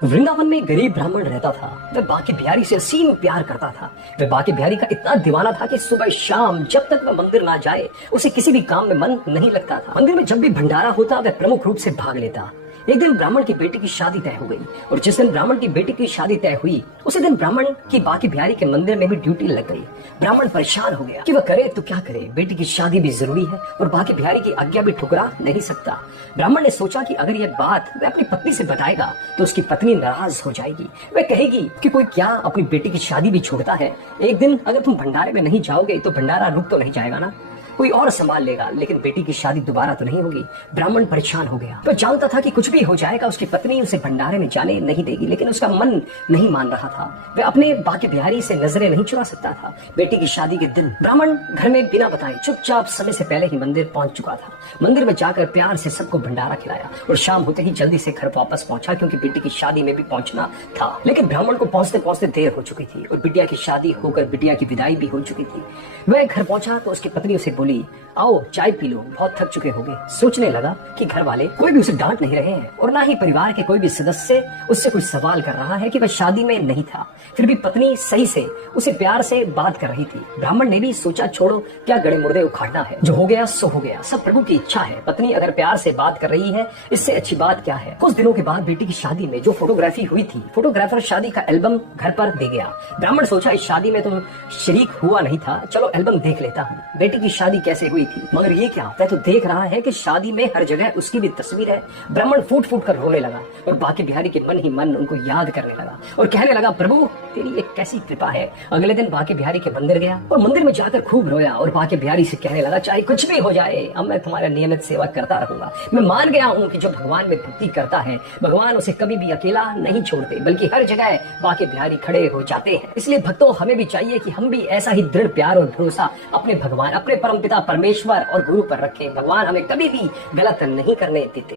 वृंदावन में एक गरीब ब्राह्मण रहता था। वह बांके बिहारी से असीम प्यार करता था। वह बांके बिहारी का इतना दीवाना था कि सुबह शाम जब तक वह मंदिर ना जाए उसे किसी भी काम में मन नहीं लगता था। मंदिर में जब भी भंडारा होता वह प्रमुख रूप से भाग लेता। एक दिन ब्राह्मण की बेटी की शादी तय हो गई और जिस दिन ब्राह्मण की बेटी की शादी तय हुई उसी दिन ब्राह्मण की बांके बिहारी के मंदिर में भी ड्यूटी लग गई। ब्राह्मण परेशान हो गया कि वह करे तो क्या करे, बेटी की शादी भी जरूरी है और बांके बिहारी की आज्ञा भी ठुकरा नहीं सकता। ब्राह्मण ने सोचा कि अगर यह बात वह अपनी पत्नी से बताएगा तो उसकी पत्नी नाराज हो जाएगी। वह कहेगी कि कोई क्या अपनी बेटी की शादी भी छोड़ता है। एक दिन अगर तुम भंडारे में नहीं जाओगे तो भंडारा रुक तो नहीं जाएगा ना, कोई और संभाल लेगा, लेकिन बेटी की शादी दोबारा तो नहीं होगी। ब्राह्मण परेशान हो गया। वह जानता था कि कुछ भी हो जाएगा उसकी पत्नी उसे भंडारे में जाने नहीं देगी, लेकिन उसका मन नहीं मान रहा था। वह अपने बांके बिहारी से नजरें नहीं चुरा सकता था। बेटी की शादी के दिन ब्राह्मण घर में बिना बताए चुपचाप समय से पहले ही मंदिर पहुंच चुका था। मंदिर में जाकर प्यार से सबको भंडारा खिलाया और शाम होते ही जल्दी से घर वापस पहुंचा क्योंकि बेटी की शादी में भी पहुंचना था। लेकिन ब्राह्मण को पहुंचते पहुंचते देर हो चुकी थी और बिटिया की शादी होकर बिटिया की विदाई भी हो चुकी थी। वह घर पहुंचा तो उसकी पत्नी उसे बोली, आओ चाय पी लो, बहुत थक चुके होंगे। सोचने लगा कि घर वाले कोई भी उसे डांट नहीं रहे हैं और ना ही परिवार के कोई भी सदस्य उससे कोई सवाल कर रहा है कि वह शादी में नहीं था। फिर भी पत्नी सही से उसे प्यार से बात कर रही थी। ब्राह्मण ने भी सोचा, छोड़ो, क्या गड़े मुर्दे उखाड़ना है, जो हो गया सो हो गया, सब प्रभु की इच्छा है। पत्नी अगर प्यार से बात कर रही है इससे अच्छी बात क्या है। कुछ दिनों के बाद बेटी की शादी में जो फोटोग्राफी हुई थी, फोटोग्राफर शादी का एल्बम घर पर दे गया। ब्राह्मण सोचा, इस शादी में तो शरीक हुआ नहीं था, चलो एल्बम देख लेता हूँ बेटी की शादी कैसे हुई थी। मगर ये क्या, वह तो देख रहा है कि शादी में हर जगह उसकी भी तस्वीर है। ब्राह्मण फूट फूट कर रोने लगा और बांके बिहारी के मन ही मन उनको याद करने लगा और कहने लगा, प्रभु तेरी एक कैसी कृपा है। अगले दिन बांके बिहारी के मंदिर गया और मंदिर में जाकर खूब रोया और बांके बिहारी से कहने लगा, चाहे कुछ भी हो जाए अब मैं तुम्हारा नियमित सेवा करता रहूंगा। मैं मान गया हूँ कि जो भगवान में भक्ति करता है भगवान उसे कभी भी अकेला नहीं छोड़ते, बल्कि हर जगह बांके बिहारी खड़े हो जाते हैं। इसलिए भक्तों, हमें भी चाहिए कि हम भी ऐसा ही दृढ़ प्यार और भरोसा अपने भगवान, अपने परमपिता परमेश्वर और गुरु पर रखें। भगवान हमें कभी भी गलत नहीं करने देते।